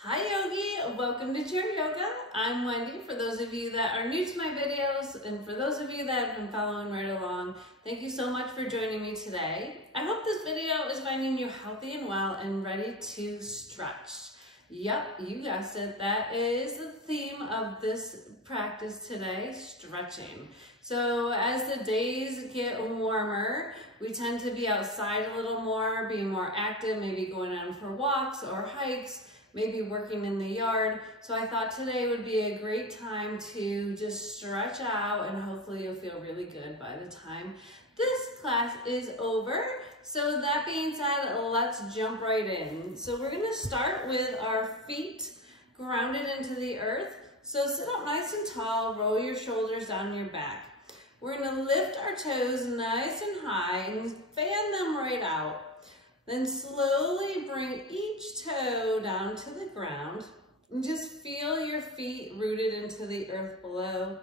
Hi Yogi, welcome to Chair Yoga. I'm Wendy. For those of you that are new to my videos and for those of you that have been following right along, thank you so much for joining me today. I hope this video is finding you healthy and well and ready to stretch. Yep, you guessed it. That is the theme of this practice today, stretching. So as the days get warmer, we tend to be outside a little more, being more active, maybe going on for walks or hikes, maybe working in the yard. So I thought today would be a great time to just stretch out and hopefully you'll feel really good by the time this class is over. So that being said, let's jump right in. So we're gonna start with our feet grounded into the earth. So sit up nice and tall, roll your shoulders down your back. We're gonna lift our toes nice and high and fan them right out. Then slowly bring each toe down to the ground and just feel your feet rooted into the earth below,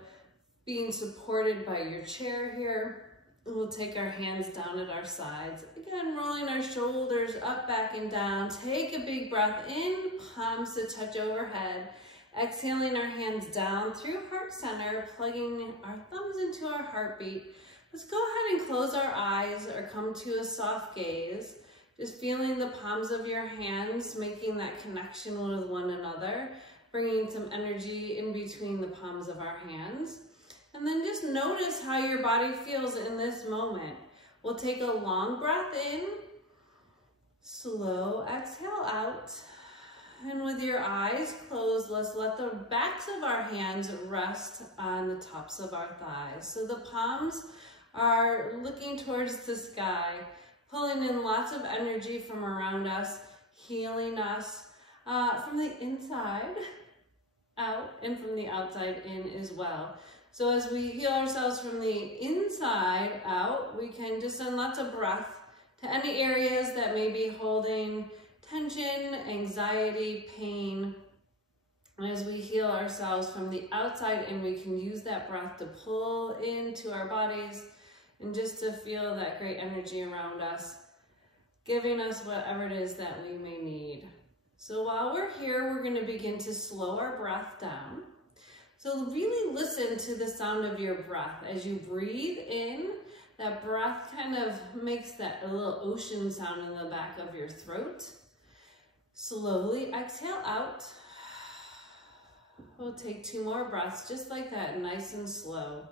being supported by your chair here. We'll take our hands down at our sides. Again, rolling our shoulders up, back, and down. Take a big breath in, palms to touch overhead. Exhaling our hands down through heart center, plugging our thumbs into our heartbeat. Let's go ahead and close our eyes or come to a soft gaze. Just feeling the palms of your hands, making that connection with one another, bringing some energy in between the palms of our hands. And then just notice how your body feels in this moment. We'll take a long breath in, slow exhale out. And with your eyes closed, let's let the backs of our hands rest on the tops of our thighs. So the palms are looking towards the sky, pulling in lots of energy from around us, healing us from the inside out and from the outside in as well. So as we heal ourselves from the inside out, we can just send lots of breath to any areas that may be holding tension, anxiety, pain. And as we heal ourselves from the outside in, we can use that breath to pull into our bodies and just to feel that great energy around us, giving us whatever it is that we may need. So while we're here, we're going to begin to slow our breath down. So really listen to the sound of your breath. As you breathe in, that breath kind of makes that a little ocean sound in the back of your throat. Slowly exhale out. We'll take 2 more breaths just like that, nice and slow.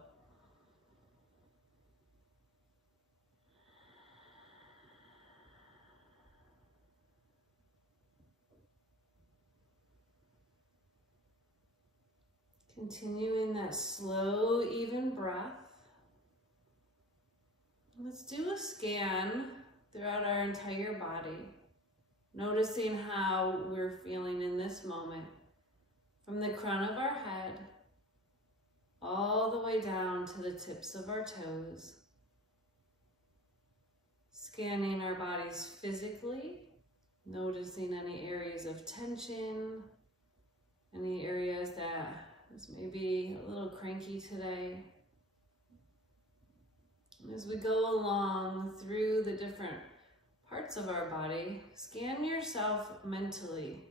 Continuing that slow, even breath. Let's do a scan throughout our entire body, noticing how we're feeling in this moment, from the crown of our head, all the way down to the tips of our toes. Scanning our bodies physically, noticing any areas of tension, any areas that is maybe a little cranky today. As we go along through the different parts of our body, scan yourself mentally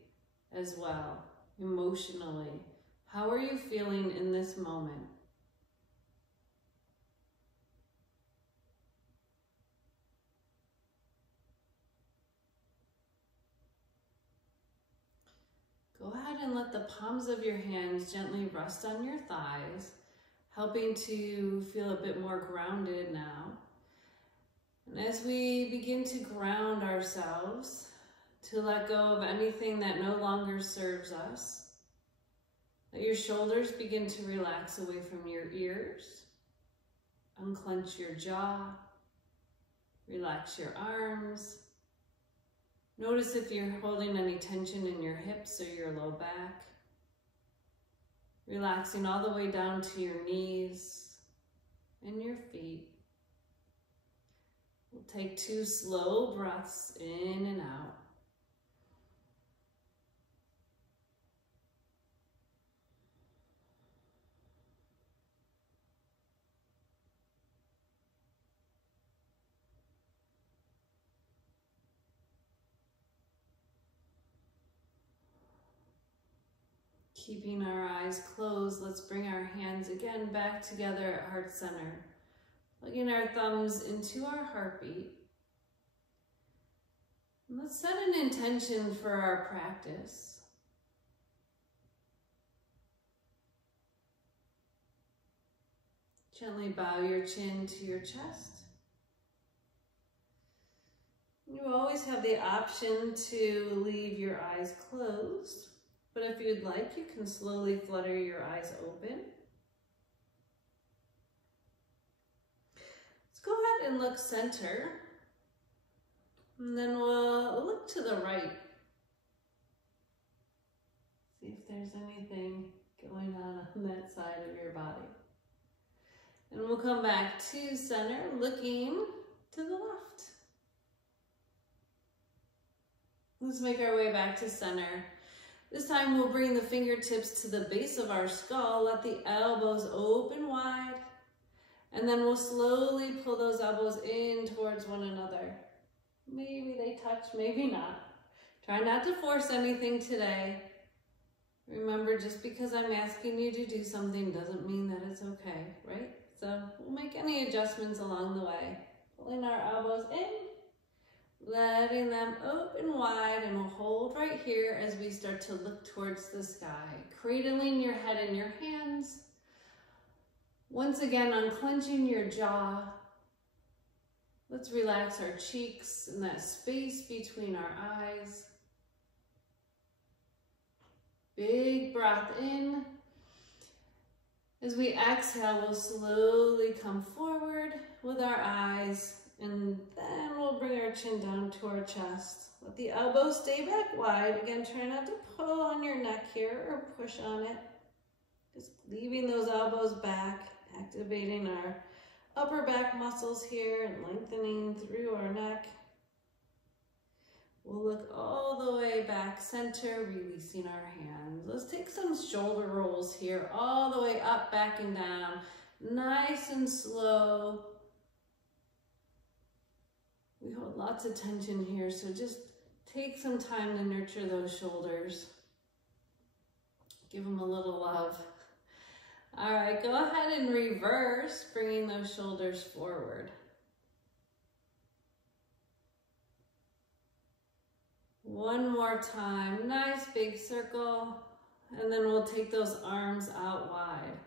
as well, emotionally. How are you feeling in this moment? Go ahead and let the palms of your hands gently rest on your thighs, helping to feel a bit more grounded now. And as we begin to ground ourselves, to let go of anything that no longer serves us, let your shoulders begin to relax away from your ears, unclench your jaw, relax your arms. Notice if you're holding any tension in your hips or your low back. Relaxing all the way down to your knees and your feet. We'll take 2 slow breaths in and out. Keeping our eyes closed, let's bring our hands again back together at heart center. Plugging our thumbs into our heartbeat. Let's set an intention for our practice. Gently bow your chin to your chest. You always have the option to leave your eyes closed, but if you'd like, you can slowly flutter your eyes open. Let's go ahead and look center, and then we'll look to the right. See if there's anything going on that side of your body. And we'll come back to center, looking to the left. Let's make our way back to center. This time we'll bring the fingertips to the base of our skull, let the elbows open wide, and then we'll slowly pull those elbows in towards one another. Maybe they touch, maybe not. Try not to force anything today. Remember, just because I'm asking you to do something doesn't mean that it's okay, right? So we'll make any adjustments along the way. Pulling our elbows in, letting them open wide, and we'll hold right here as we start to look towards the sky. Cradling your head in your hands. Once again, unclenching your jaw. Let's relax our cheeks and that space between our eyes. Big breath in. As we exhale, we'll slowly come forward with our eyes, and then we'll bring our chin down to our chest. Let the elbows stay back wide. Again, try not to pull on your neck here or push on it. Just leaving those elbows back, activating our upper back muscles here and lengthening through our neck. We'll look all the way back center, releasing our hands. Let's take some shoulder rolls here, all the way up, back, and down. Nice and slow. We hold lots of tension here, so just take some time to nurture those shoulders. Give them a little love. All right, go ahead and reverse, bringing those shoulders forward. One more time, nice big circle, and then we'll take those arms out wide.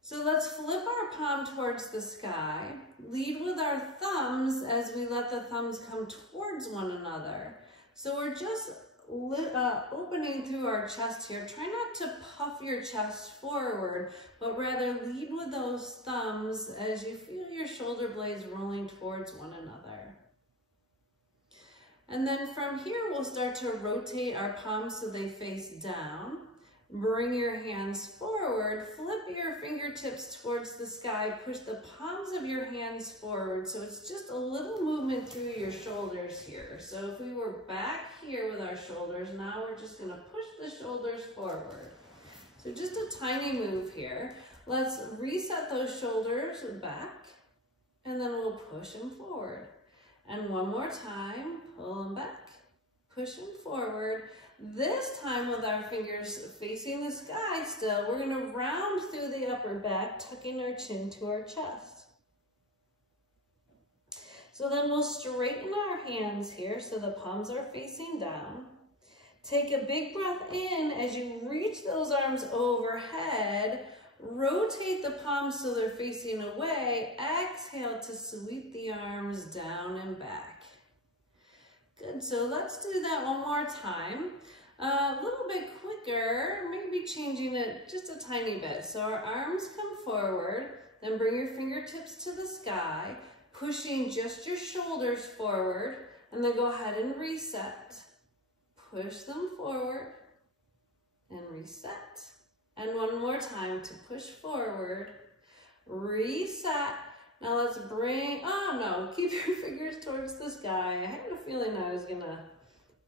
So let's flip our palm towards the sky, lead with our thumbs as we let the thumbs come towards one another. So we're just opening through our chest here. Try not to puff your chest forward, but rather lead with those thumbs as you feel your shoulder blades rolling towards one another. And then from here, we'll start to rotate our palms so they face down. Bring your hands forward, flip your fingertips towards the sky, push the palms of your hands forward. So it's just a little movement through your shoulders here. So if we were back here with our shoulders, now we're just gonna push the shoulders forward. So just a tiny move here. Let's reset those shoulders back, and then we'll push them forward. And one more time, pull them back, push them forward. This time with our fingers facing the sky still, we're gonna round through the upper back, tucking our chin to our chest. So then we'll straighten our hands here so the palms are facing down. Take a big breath in as you reach those arms overhead. Rotate the palms so they're facing away. Exhale to sweep the arms down and back. Good, so let's do that one more time. A little bit quicker, maybe changing it just a tiny bit. So our arms come forward, then bring your fingertips to the sky, pushing just your shoulders forward, and then go ahead and reset. Push them forward and reset. And one more time to push forward, reset. Now let's bring, keep your fingers towards the sky. I had a feeling I was gonna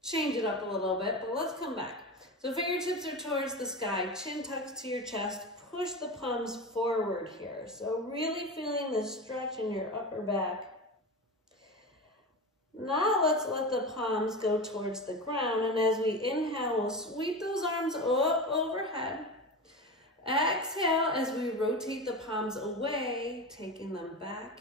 change it up a little bit, but let's come back. So fingertips are towards the sky, chin tucks to your chest, push the palms forward here. So really feeling the stretch in your upper back. Now let's let the palms go towards the ground, and as we inhale, we'll sweep those arms up overhead. Exhale as we rotate the palms away, taking them back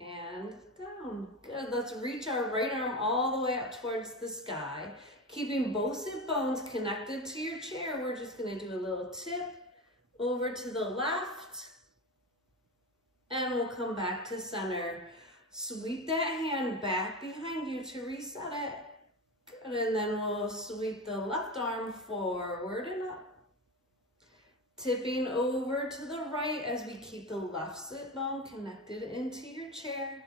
and down. Good, let's reach our right arm all the way up towards the sky. Keeping both sit bones connected to your chair, we're just gonna do a little tip over to the left, and we'll come back to center. Sweep that hand back behind you to reset it. Good, and then we'll sweep the left arm forward and up. Tipping over to the right as we keep the left sit bone connected into your chair.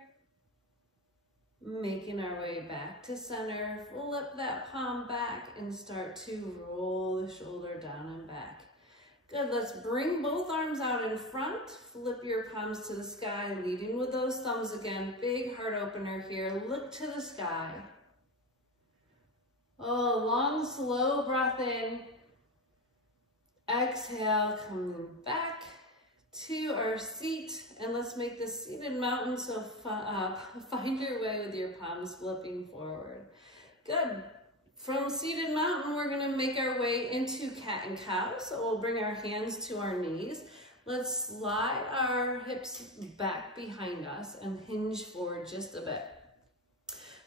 Making our way back to center. Flip that palm back and start to roll the shoulder down and back. Good, let's bring both arms out in front. Flip your palms to the sky, leading with those thumbs again. Big heart opener here. Look to the sky. Oh, long, slow breath in. Exhale, coming back to our seat, and let's make this seated mountain, so find your way with your palms flipping forward. Good. From seated mountain, we're gonna make our way into cat and cow, so we'll bring our hands to our knees. Let's slide our hips back behind us and hinge forward just a bit.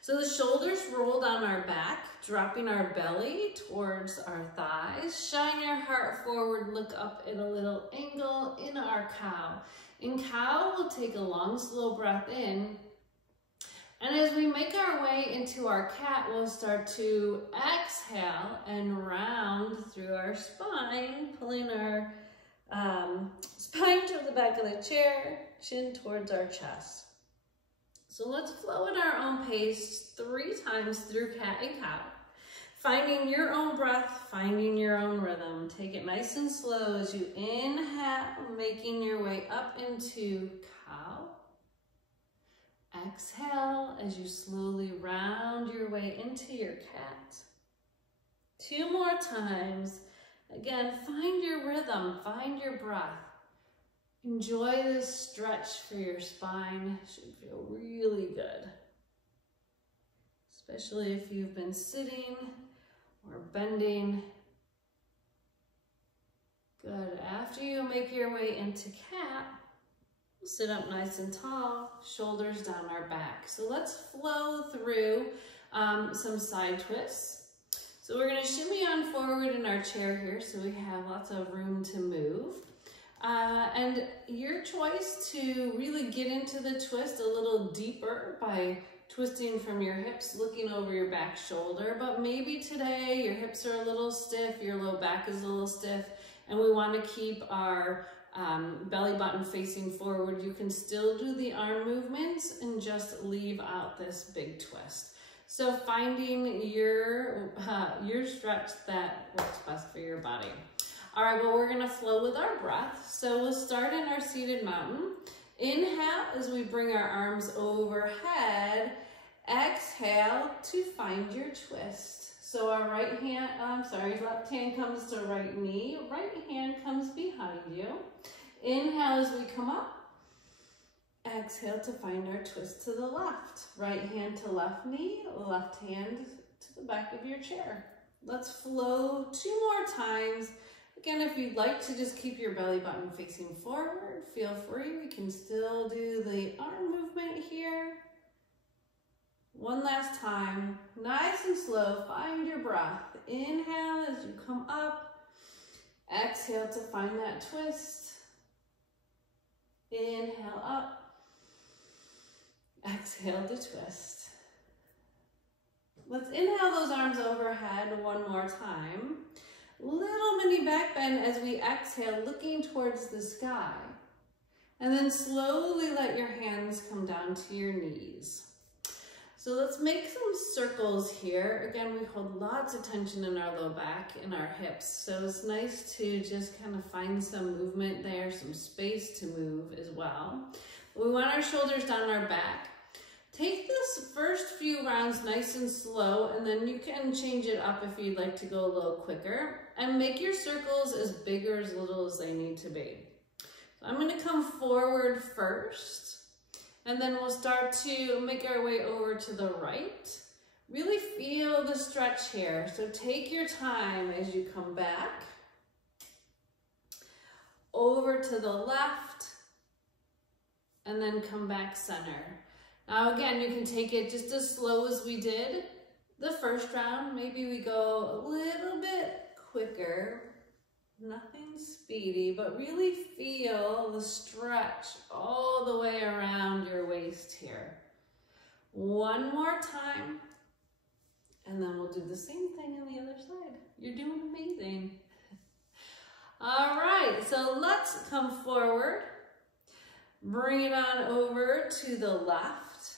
So the shoulders roll down our back, dropping our belly towards our thighs. Shine your heart forward, look up at a little angle in our cow. In cow, we'll take a long, slow breath in. And as we make our way into our cat, we'll start to exhale and round through our spine, pulling our spine to the back of the chair, chin towards our chest. So let's flow at our own pace 3 times through cat and cow. Finding your own breath, finding your own rhythm. Take it nice and slow as you inhale, making your way up into cow. Exhale as you slowly round your way into your cat. 2 more times. Again, find your rhythm, find your breath. Enjoy this stretch for your spine. It should feel really good. Especially if you've been sitting or bending. Good. After you make your way into cat, we'll sit up nice and tall, shoulders down our back. So let's flow through some side twists. So we're going to shimmy on forward in our chair here so we have lots of room to move. And your choice to really get into the twist a little deeper by twisting from your hips, looking over your back shoulder. But maybe today your hips are a little stiff, your low back is a little stiff, and we want to keep our belly button facing forward. You can still do the arm movements and just leave out this big twist. So finding your stretch that works best for your body. All right, well, we're gonna flow with our breath. So we'll start in our seated mountain. Inhale as we bring our arms overhead. Exhale to find your twist. So our left hand comes to right knee, right hand comes behind you. Inhale as we come up. Exhale to find our twist to the left. Right hand to left knee, left hand to the back of your chair. Let's flow 2 more times. Again, if you'd like to just keep your belly button facing forward, feel free. We can still do the arm movement here. One last time, nice and slow, find your breath. Inhale as you come up. Exhale to find that twist. Inhale up. Exhale to twist. Let's inhale those arms overhead 1 more time. Little mini back bend as we exhale, looking towards the sky. And then slowly let your hands come down to your knees. So let's make some circles here. Again, we hold lots of tension in our low back and our hips. So it's nice to just kind of find some movement there, some space to move as well. We want our shoulders down our back. Take this first few rounds nice and slow, and then you can change it up if you'd like to go a little quicker. And make your circles as big or as little as they need to be. So I'm going to come forward first, And then we'll start to make our way over to the right. Really feel the stretch here. So take your time as you come back. Over to the left. And then come back center. Now again, you can take it just as slow as we did the first round. Maybe we go a little bit quicker. Nothing speedy, but really feel the stretch all the way around your waist here. One more time, and then we'll do the same thing on the other side. You're doing amazing. All right, so let's come forward. Bring it on over to the left.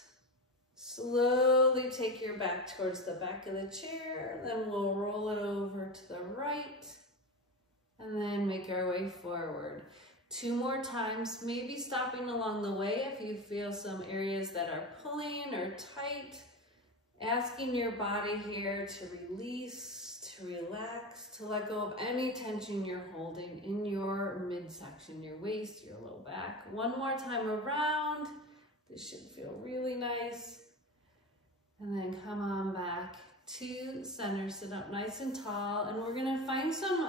Slowly take your back towards the back of the chair, then we'll roll it over to the right. And then make our way forward. 2 more times, maybe stopping along the way if you feel some areas that are pulling or tight. Asking your body here to release, to relax, to let go of any tension you're holding in your midsection, your waist, your low back. 1 more time around. This should feel really nice. And then come on back to center, sit up nice and tall, and we're gonna find some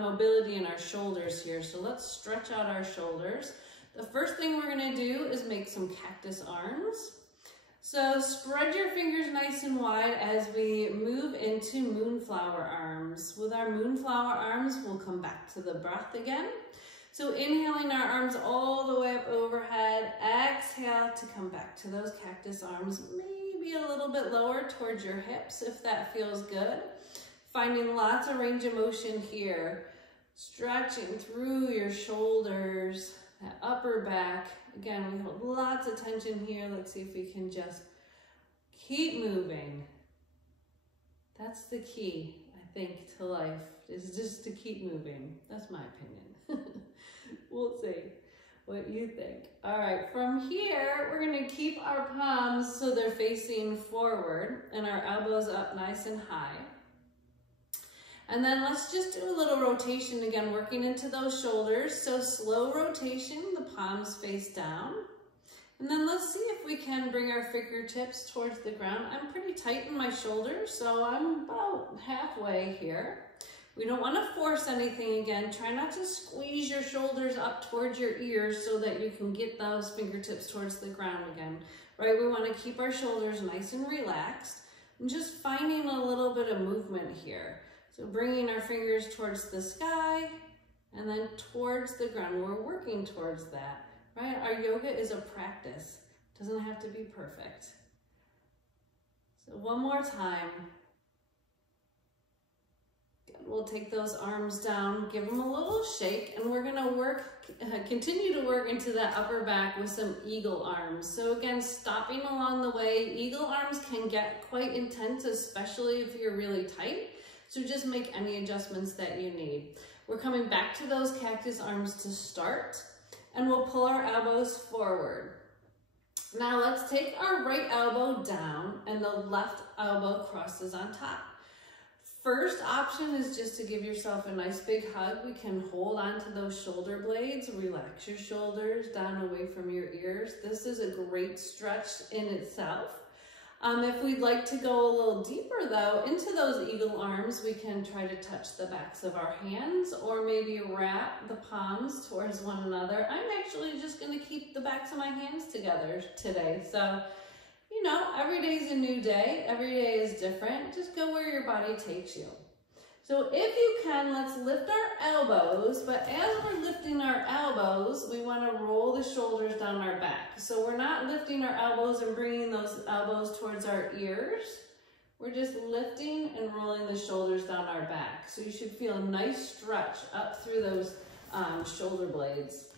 mobility in our shoulders here. So let's stretch out our shoulders. The first thing we're gonna do is make some cactus arms. So spread your fingers nice and wide as we move into moonflower arms. With our moonflower arms, we'll come back to the breath again. So inhaling our arms all the way up overhead, exhale to come back to those cactus arms. Maybe a little bit lower towards your hips if that feels good. Finding lots of range of motion here. Stretching through your shoulders, that upper back. Again, we hold lots of tension here. Let's see if we can just keep moving. That's the key, I think, to life, is just to keep moving. That's my opinion. We'll see what you think. All right, from here, we're gonna keep our palms so they're facing forward and our elbows up nice and high. And then let's just do a little rotation again, working into those shoulders. So slow rotation, the palms face down. And then let's see if we can bring our fingertips towards the ground. I'm pretty tight in my shoulders, so I'm about halfway here. We don't want to force anything again. Try not to squeeze your shoulders up towards your ears so that you can get those fingertips towards the ground again, right? We want to keep our shoulders nice and relaxed and just finding a little bit of movement here. So bringing our fingers towards the sky and then towards the ground. We're working towards that, right? Our yoga is a practice. It doesn't have to be perfect. So one more time. We'll take those arms down, give them a little shake, and we're gonna continue to work into that upper back with some eagle arms. So again, stopping along the way. Eagle arms can get quite intense, especially if you're really tight. So just make any adjustments that you need. We're coming back to those cactus arms to start, and we'll pull our elbows forward. Now let's take our right elbow down and the left elbow crosses on top. First option is just to give yourself a nice big hug. We can hold on to those shoulder blades, relax your shoulders down away from your ears. This is a great stretch in itself. If we'd like to go a little deeper though, into those eagle arms, we can try to touch the backs of our hands or maybe wrap the palms towards one another. I'm actually just gonna keep the backs of my hands together today. So, you know, every day is a new day. Every day is different. Just go where your body takes you. So if you can, let's lift our elbows, but as we're lifting our elbows, we want to roll the shoulders down our back. So we're not lifting our elbows and bringing those elbows towards our ears. We're just lifting and rolling the shoulders down our back. So you should feel a nice stretch up through those shoulder blades.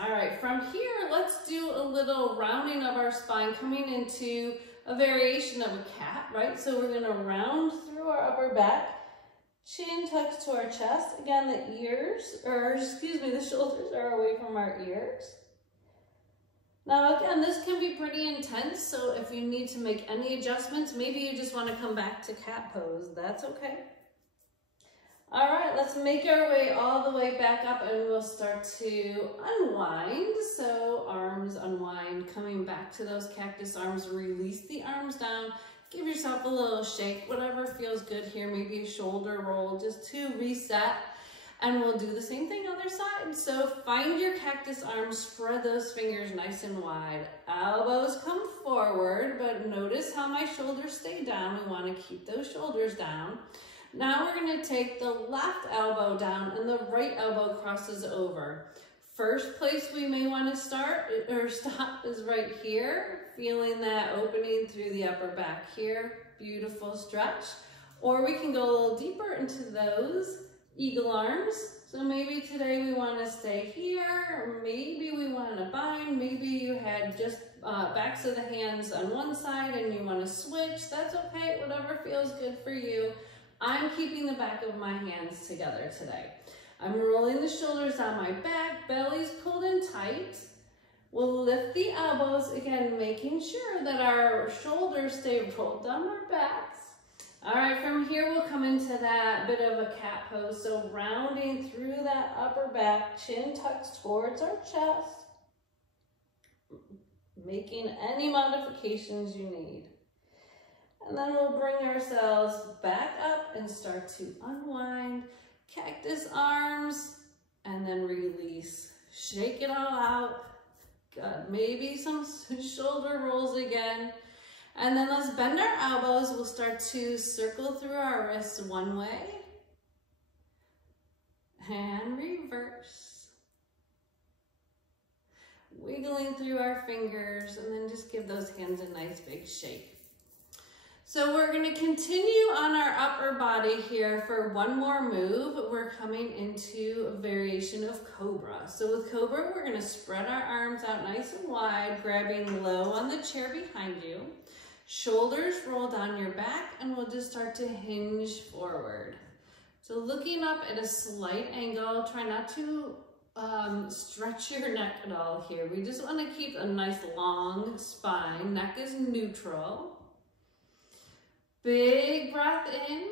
All right, from here, let's do a little rounding of our spine, coming into a variation of a cat, right? So we're gonna round through our upper back, chin tucks to our chest. Again, the shoulders are away from our ears. Now again, this can be pretty intense, so if you need to make any adjustments, maybe you just wanna come back to cat pose, that's okay. All right, let's make our way all the way back up and we'll start to unwind. So arms unwind, coming back to those cactus arms, release the arms down, give yourself a little shake, whatever feels good here, maybe a shoulder roll just to reset. And we'll do the same thing other side. So find your cactus arms, spread those fingers nice and wide. Elbows come forward, but notice how my shoulders stay down. We want to keep those shoulders down. Now we're going to take the left elbow down and the right elbow crosses over. First place we may want to start or stop is right here, feeling that opening through the upper back here. Beautiful stretch. Or we can go a little deeper into those eagle arms. So maybe today we want to stay here, or maybe we want to bind. Maybe you had just backs of the hands on one side and you want to switch. That's okay, whatever feels good for you. I'm keeping the back of my hands together today. I'm rolling the shoulders down my back, belly's pulled in tight. We'll lift the elbows, again, making sure that our shoulders stay rolled down our backs. All right, from here we'll come into that bit of a cat pose. So rounding through that upper back, chin tucks towards our chest, making any modifications you need. And then we'll bring ourselves back up and start to unwind, cactus arms, and then release. Shake it all out. Good, maybe some shoulder rolls again. And then let's bend our elbows. We'll start to circle through our wrists one way and reverse. Wiggling through our fingers and then just give those hands a nice big shake. So we're going to continue on our upper body here for one more move. We're coming into a variation of cobra. So with cobra, we're going to spread our arms out nice and wide, grabbing low on the chair behind you. Shoulders roll down your back and we'll just start to hinge forward. So looking up at a slight angle, try not to stretch your neck at all here. We just want to keep a nice long spine. Neck is neutral. Big breath in.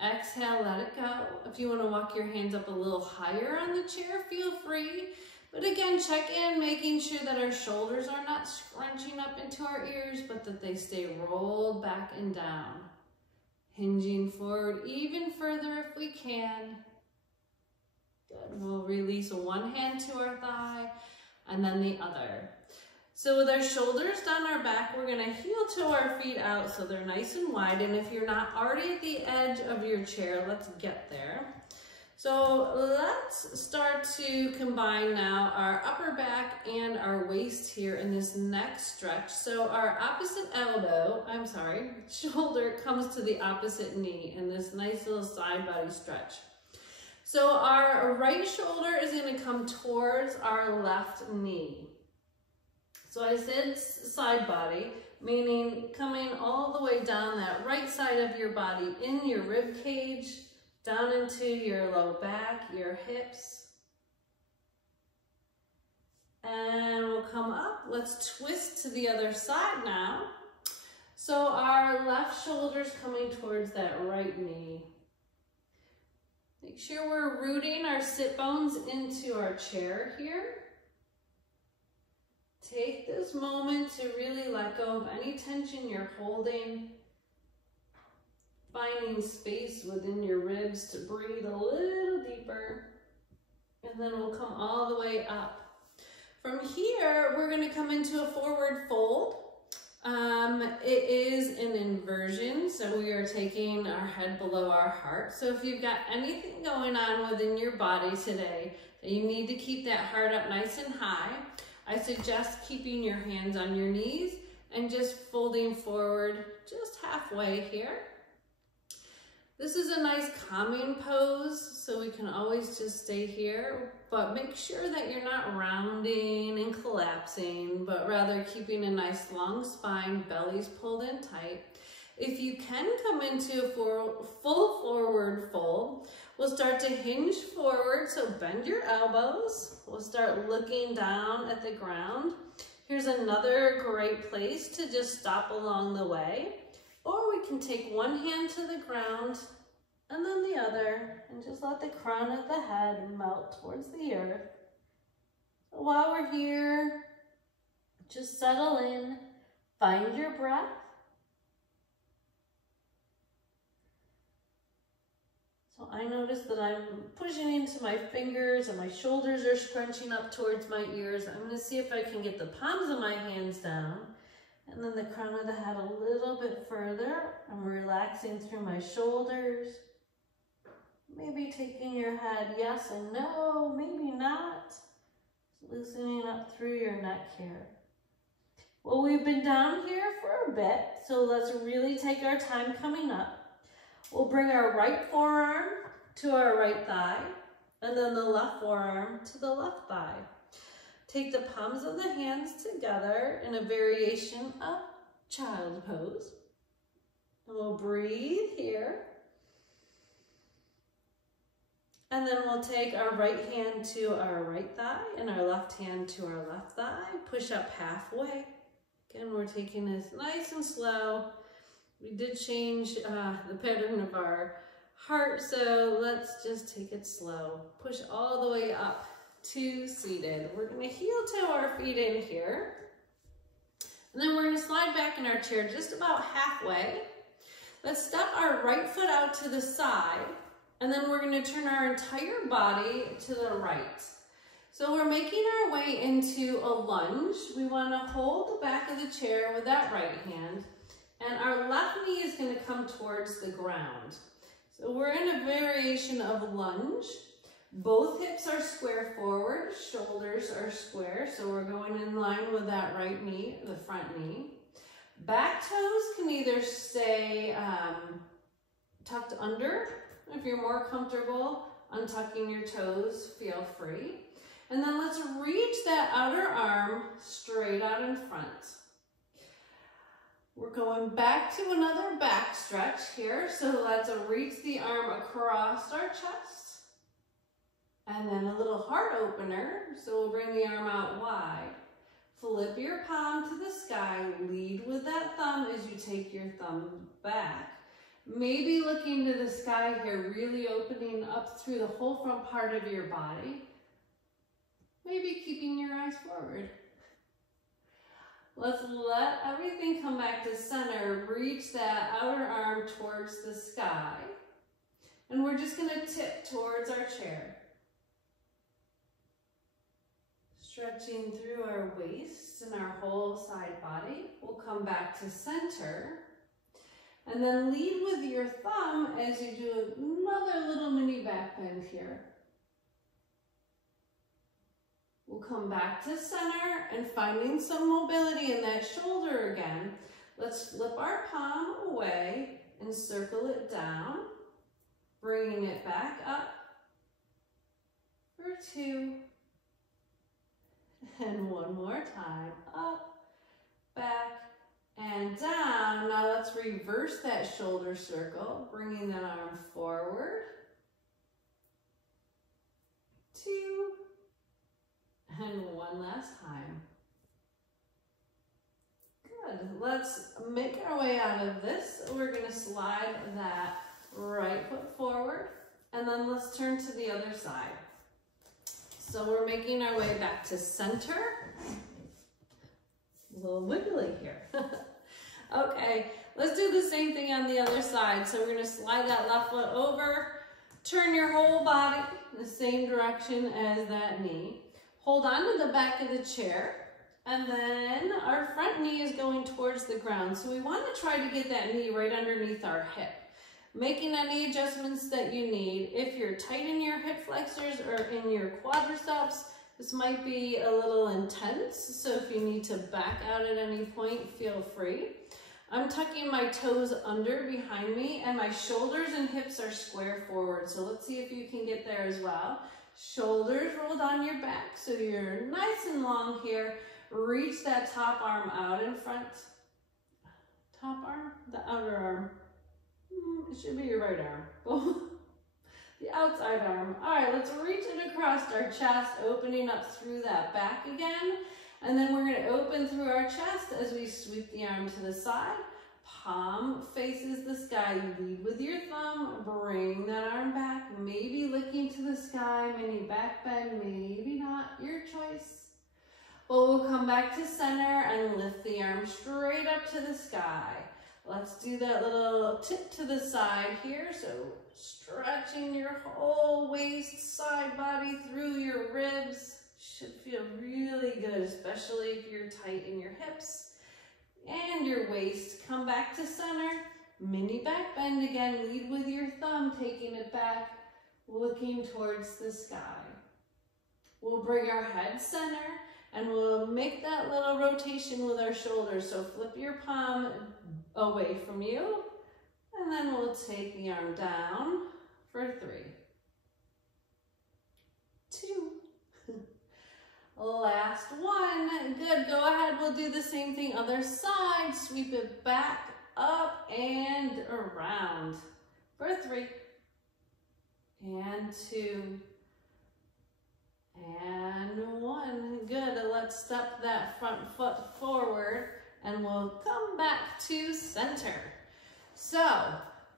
Exhale, let it go. If you want to walk your hands up a little higher on the chair, feel free. But again, check in, making sure that our shoulders are not scrunching up into our ears, but that they stay rolled back and down. Hinging forward even further if we can. Good. We'll release one hand to our thigh and then the other. So with our shoulders down our back, we're going to heel to our feet out so they're nice and wide. And if you're not already at the edge of your chair, let's get there. So let's start to combine now our upper back and our waist here in this next stretch. So our shoulder comes to the opposite knee in this nice little side body stretch. So our right shoulder is going to come towards our left knee. So I said side body, meaning coming all the way down that right side of your body in your rib cage, down into your low back, your hips. And we'll come up. Let's twist to the other side now. So our left shoulder's coming towards that right knee. Make sure we're rooting our sit bones into our chair here. Take this moment to really let go of any tension you're holding. Finding space within your ribs to breathe a little deeper. And then we'll come all the way up. From here, we're going to come into a forward fold. It is an inversion, so we are taking our head below our heart. So if you've got anything going on within your body today that you need to keep that heart up nice and high, I suggest keeping your hands on your knees and just folding forward just halfway here. This is a nice calming pose, so we can always just stay here, but make sure that you're not rounding and collapsing, but rather keeping a nice long spine, belly's pulled in tight. If you can come into a full forward fold, we'll start to hinge forward, so bend your elbows. We'll start looking down at the ground. Here's another great place to just stop along the way. Or we can take one hand to the ground and then the other, and just let the crown of the head melt towards the earth. So while we're here, just settle in, find your breath. So I notice that I'm pushing into my fingers and my shoulders are scrunching up towards my ears. I'm going to see if I can get the palms of my hands down and then the crown of the head a little bit further. I'm relaxing through my shoulders. Maybe taking your head yes and no, maybe not. Loosening up through your neck here. Well, we've been down here for a bit, so let's really take our time coming up. We'll bring our right forearm to our right thigh, and then the left forearm to the left thigh. Take the palms of the hands together in a variation of child pose. And we'll breathe here. And then we'll take our right hand to our right thigh and our left hand to our left thigh. Push up halfway. Again, we're taking this nice and slow. We did change the pattern of our heart, so let's just take it slow. Push all the way up to seated. We're going to heel toe our feet in here. And then we're going to slide back in our chair just about halfway. Let's step our right foot out to the side. And then we're going to turn our entire body to the right. So we're making our way into a lunge. We want to hold the back of the chair with that right hand. And our left knee is going to come towards the ground. So we're in a variation of lunge. Both hips are square forward, shoulders are square. So we're going in line with that right knee, the front knee. Back toes can either stay tucked under. If you're more comfortable untucking your toes, feel free. And then let's reach that outer arm straight out in front. We're going back to another back stretch here. So let's reach the arm across our chest. And then a little heart opener. So we'll bring the arm out wide. Flip your palm to the sky. Lead with that thumb as you take your thumb back. Maybe looking to the sky here, really opening up through the whole front part of your body. Maybe keeping your eyes forward. Let's let everything come back to center. Reach that outer arm towards the sky. And we're just going to tip towards our chair. Stretching through our waist and our whole side body. We'll come back to center. And then lead with your thumb as you do another little mini back bend here. We'll come back to center and finding some mobility in that shoulder again. Let's flip our palm away and circle it down, bringing it back up for 2. And one more time, up, back, and down. Now let's reverse that shoulder circle, bringing that arm forward. 2. And one last time. Good. Let's make our way out of this. We're going to slide that right foot forward. And then let's turn to the other side. So we're making our way back to center. A little wiggly here. Okay, let's do the same thing on the other side. So we're going to slide that left foot over, turn your whole body in the same direction as that knee. Hold on to the back of the chair, and then our front knee is going towards the ground. So we want to try to get that knee right underneath our hip. Making any adjustments that you need. If you're tight in your hip flexors or in your quadriceps, this might be a little intense. So if you need to back out at any point, feel free. I'm tucking my toes under behind me, and my shoulders and hips are square forward. So let's see if you can get there as well. Shoulders rolled on your back, so you're nice and long here. Reach that top arm out in front. Top arm, the outer arm. It should be your right arm. The outside arm. All right, let's reach it across our chest, opening up through that back again. And then we're going to open through our chest as we sweep the arm to the side. Palm faces the sky. Lead with your thumb. Bring that arm back. Maybe looking to the sky. Mini back bend. Maybe not. Your choice. Well, we'll come back to center and lift the arm straight up to the sky. Let's do that little tip to the side here. So stretching your whole waist, side body through your ribs. Should feel really good, especially if you're tight in your hips and your waist. Come back to center, mini back bend again. Lead with your thumb, taking it back, looking towards the sky. We'll bring our head center and we'll make that little rotation with our shoulders. So flip your palm away from you, and then we'll take the arm down for 3, 2, last one. Good, go ahead, we'll do the same thing, other side. Sweep it back, up, and around for 3, and 2, and 1. Good, let's step that front foot forward, and we'll come back to center. So,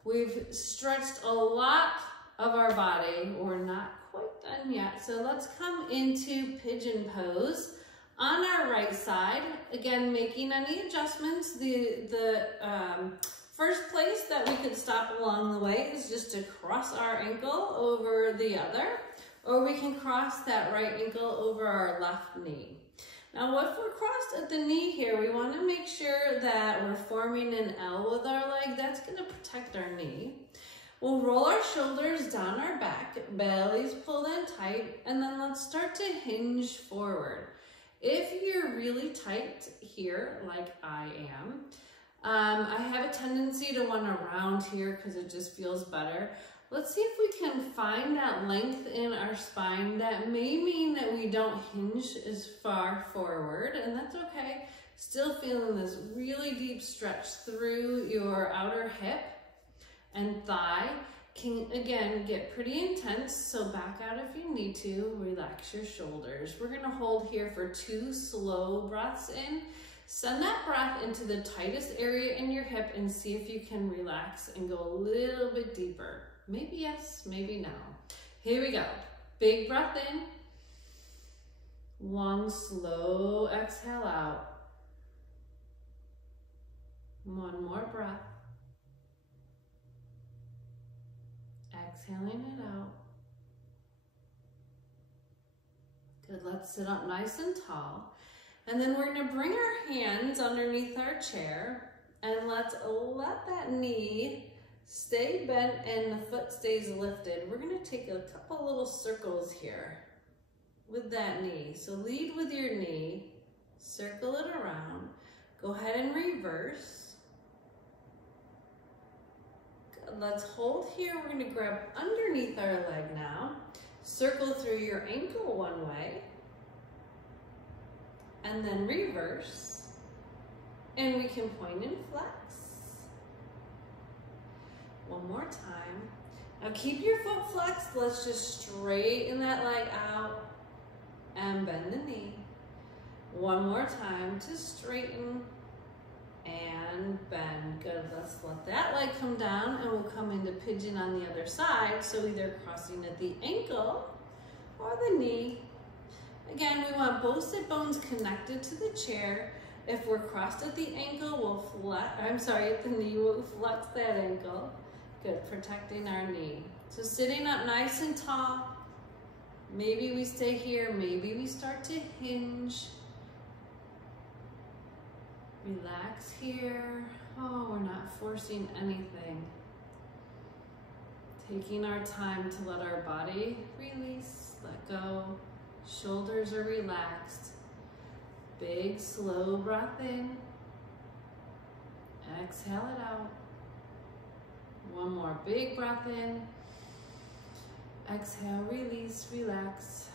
we've stretched a lot of our body. We're not quite done yet. So let's come into pigeon pose on our right side. Again, making any adjustments. The first place that we could stop along the way is just to cross our ankle over the other, or we can cross that right ankle over our left knee. Now, if we're crossed at the knee here, we want to make sure that we're forming an L with our leg. That's going to protect our knee. We'll roll our shoulders down our back, belly's pulled in tight, and then let's start to hinge forward. If you're really tight here, like I am, I have a tendency to want to round here because it just feels better. Let's see if we can find that length in our spine. That may mean that we don't hinge as far forward, and that's okay. Still feeling this really deep stretch through your outer hip and thigh. Can, again, get pretty intense, so back out if you need to. Relax your shoulders. We're gonna hold here for 2 slow breaths in. Send that breath into the tightest area in your hip and see if you can relax and go a little bit deeper. Maybe yes, maybe no. Here we go. Big breath in. Long, slow exhale out. One more breath. Exhaling it out. Good, let's sit up nice and tall. And then we're gonna bring our hands underneath our chair and let's let that knee stay bent and the foot stays lifted. We're gonna take a couple little circles here with that knee. So lead with your knee, circle it around. Go ahead and reverse. Good. Let's hold here. We're gonna grab underneath our leg now. Circle through your ankle one way. And then reverse. And we can point and flex. One more time. Now keep your foot flexed. Let's just straighten that leg out and bend the knee. One more time to straighten and bend. Good, let's let that leg come down and we'll come into pigeon on the other side. So either crossing at the ankle or the knee. Again, we want both sit bones connected to the chair. If we're crossed at the ankle, at the knee, we'll flex that ankle. Good, protecting our knee. So sitting up nice and tall. Maybe we stay here, maybe we start to hinge. Relax here. Oh, we're not forcing anything. Taking our time to let our body release, let go. Shoulders are relaxed. Big, slow breath in. Exhale it out. One more big breath in. Exhale, release, relax.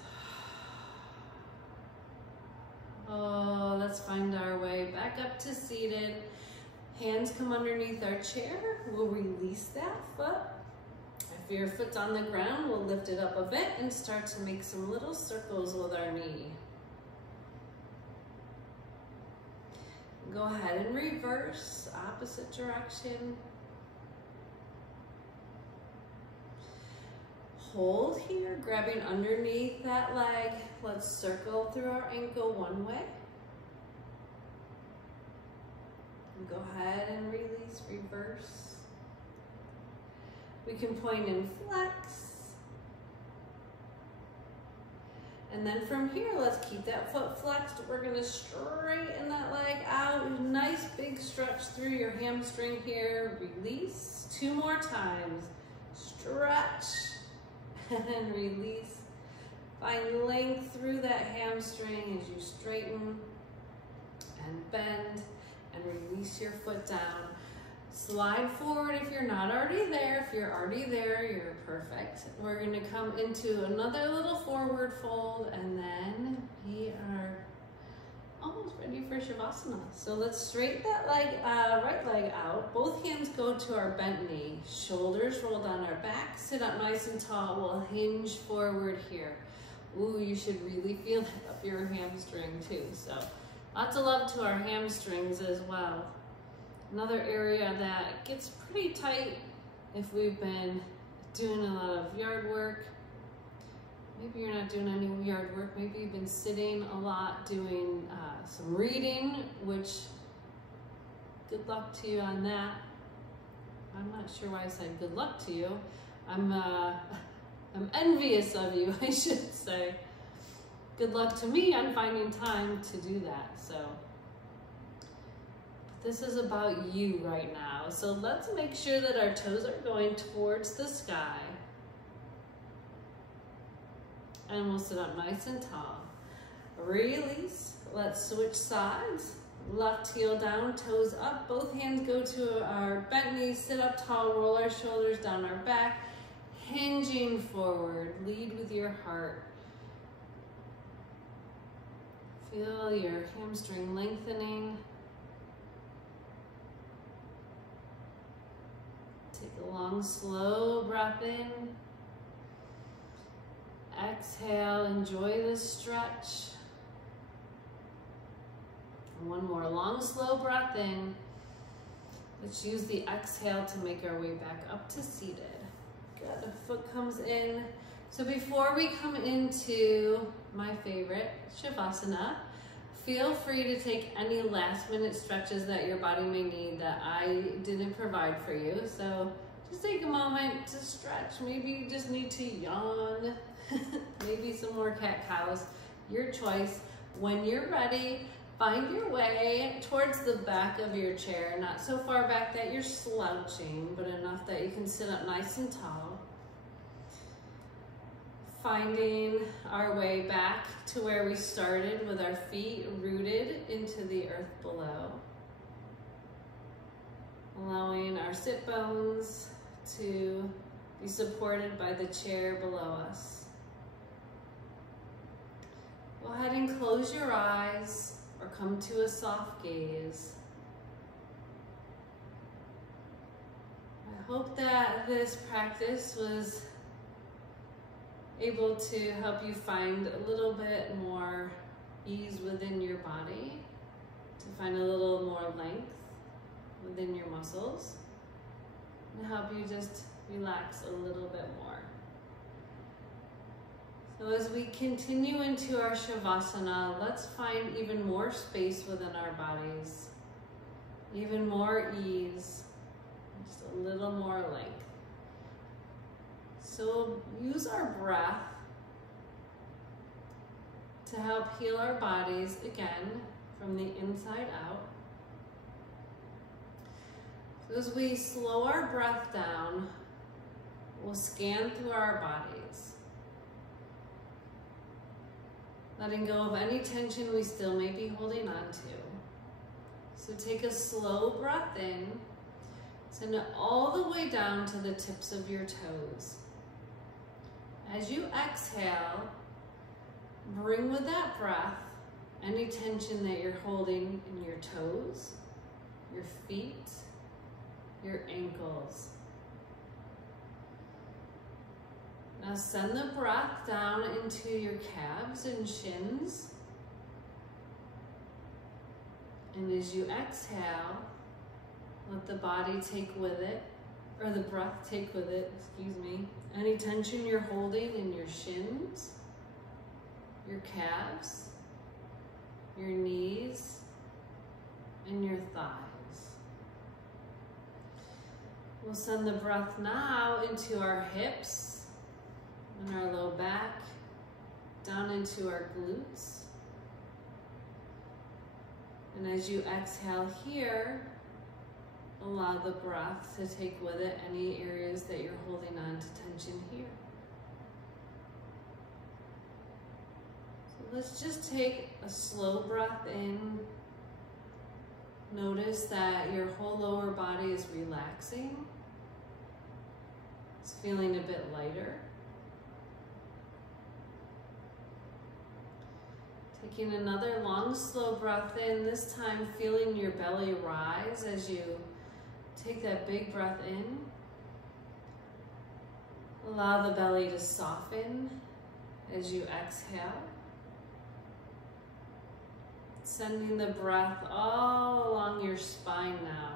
Oh, let's find our way back up to seated. Hands come underneath our chair. We'll release that foot. If your foot's on the ground, we'll lift it up a bit and start to make some little circles with our knee. Go ahead and reverse, opposite direction. Hold here, grabbing underneath that leg. Let's circle through our ankle one way. And go ahead and release, reverse. We can point and flex. And then from here, let's keep that foot flexed. We're gonna straighten that leg out. Nice big stretch through your hamstring here. Release, 2 more times. Stretch and release. Find length through that hamstring as you straighten and bend and release your foot down. Slide forward if you're not already there. If you're already there, you're perfect. We're gonna come into another little forward fold, and then we are almost ready for Shavasana. So let's straighten that leg, right leg out. Both hands go to our bent knee. Shoulders roll down our back. Sit up nice and tall. We'll hinge forward here. Ooh, you should really feel that up your hamstring too. So lots of love to our hamstrings as well. Another area that gets pretty tight if we've been doing a lot of yard work. Maybe you're not doing any yard work. Maybe you've been sitting a lot doing some reading, which good luck to you on that. I'm not sure why I said good luck to you. I'm envious of you, I should say. Good luck to me on finding time to do that. So this is about you right now. So let's make sure that our toes are going towards the sky. And we'll sit up nice and tall. Release. Let's switch sides. Left heel down, toes up. Both hands go to our bent knees. Sit up tall, roll our shoulders down our back. Hinging forward. Lead with your heart. Feel your hamstring lengthening. Take a long, slow breath in. Exhale, enjoy this stretch. And one more long, slow breath in. Let's use the exhale to make our way back up to seated. Good, foot comes in. So before we come into my favorite, Shavasana, feel free to take any last minute stretches that your body may need that I didn't provide for you. So just take a moment to stretch. Maybe you just need to yawn. Maybe some more cat-cows, your choice. When you're ready, find your way towards the back of your chair, not so far back that you're slouching, but enough that you can sit up nice and tall. Finding our way back to where we started with our feet rooted into the earth below. Allowing our sit bones to be supported by the chair below us. Go ahead and close your eyes or come to a soft gaze. I hope that this practice was able to help you find a little bit more ease within your body, to find a little more length within your muscles, and help you just relax a little bit more. So as we continue into our Shavasana, let's find even more space within our bodies, even more ease, just a little more length. So use our breath to help heal our bodies again from the inside out. So as we slow our breath down, we'll scan through our bodies, letting go of any tension we still may be holding on to. So take a slow breath in, send it all the way down to the tips of your toes. As you exhale, bring with that breath any tension that you're holding in your toes, your feet, your ankles. Now send the breath down into your calves and shins, And as you exhale, let the body take with it, or the breath take with it, excuse me, any tension you're holding in your shins, your calves, your knees, and your thighs. We'll send the breath now into our hips and our low back, down into our glutes. And as you exhale here, allow the breath to take with it any areas that you're holding on to tension here. So let's just take a slow breath in. Notice that your whole lower body is relaxing. It's feeling a bit lighter. Taking another long, slow breath in, this time feeling your belly rise as you take that big breath in. Allow the belly to soften as you exhale. Sending the breath all along your spine now.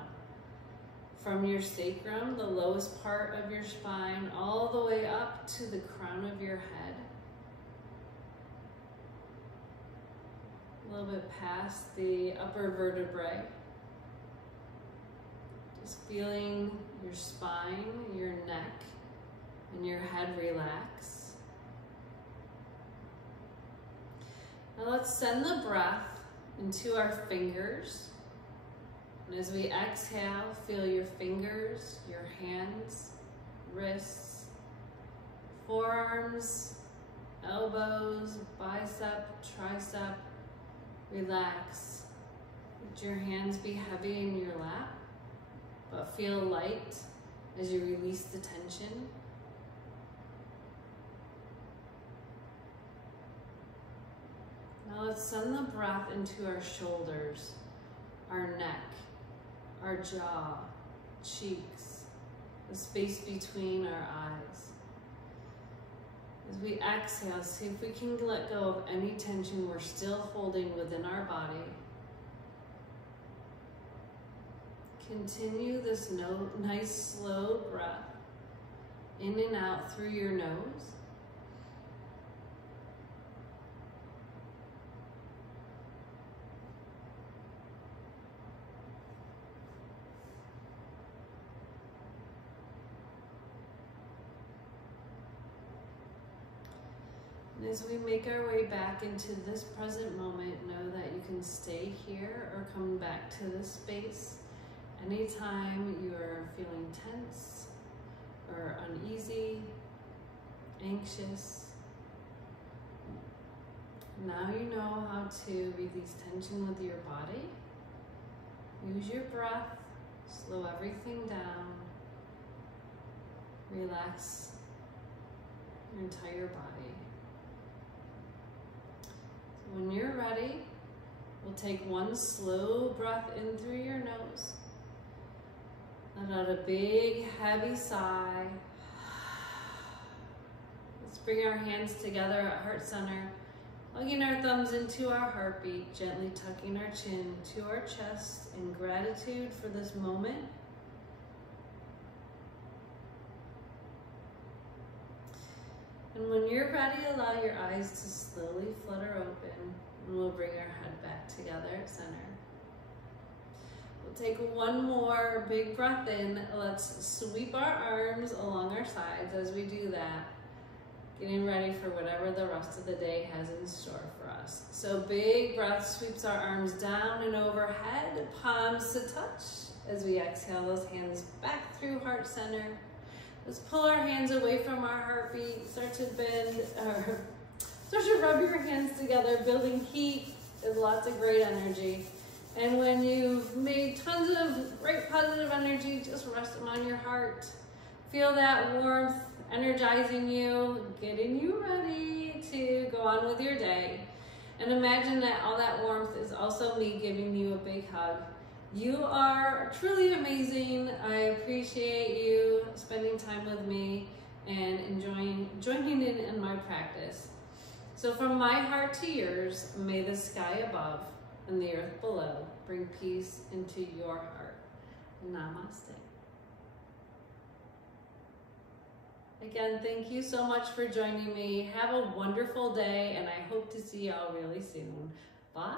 From your sacrum, the lowest part of your spine, all the way up to the crown of your head. A little bit past the upper vertebrae. Just feeling your spine, your neck, and your head relax. Now let's send the breath into our fingers. And as we exhale, feel your fingers, your hands, wrists, forearms, elbows, bicep, tricep, relax. Let your hands be heavy in your lap, but feel light as you release the tension. Now let's send the breath into our shoulders, our neck, our jaw, cheeks, the space between our eyes. As we exhale, see if we can let go of any tension we're still holding within our body. Continue this nice slow breath in and out through your nose. And as we make our way back into this present moment, know that you can stay here or come back to this space anytime you are feeling tense or uneasy, anxious. Now you know how to release tension with your body. Use your breath, slow everything down, relax your entire body. When you're ready, we'll take one slow breath in through your nose. Let out a big, heavy sigh. Let's bring our hands together at heart center, plugging our thumbs into our heartbeat, gently tucking our chin to our chest in gratitude for this moment. And when you're ready, allow your eyes to slowly flutter open, and we'll bring our head back together at center. We'll take one more big breath in. Let's sweep our arms along our sides as we do that, getting ready for whatever the rest of the day has in store for us. So big breath sweeps our arms down and overhead, palms to touch. As we exhale, those hands back through heart center. Let's pull our hands away from our heartbeat, start to bend, start to rub your hands together, building heat with lots of great energy. And when you've made tons of great positive energy, just rest them on your heart. Feel that warmth energizing you, getting you ready to go on with your day. And imagine that all that warmth is also me giving you a big hug. You are truly amazing. I appreciate you spending time with me and joining in my practice. So from my heart to yours, may the sky above and the earth below bring peace into your heart. Namaste. Again, thank you so much for joining me. Have a wonderful day, and I hope to see y'all really soon. Bye.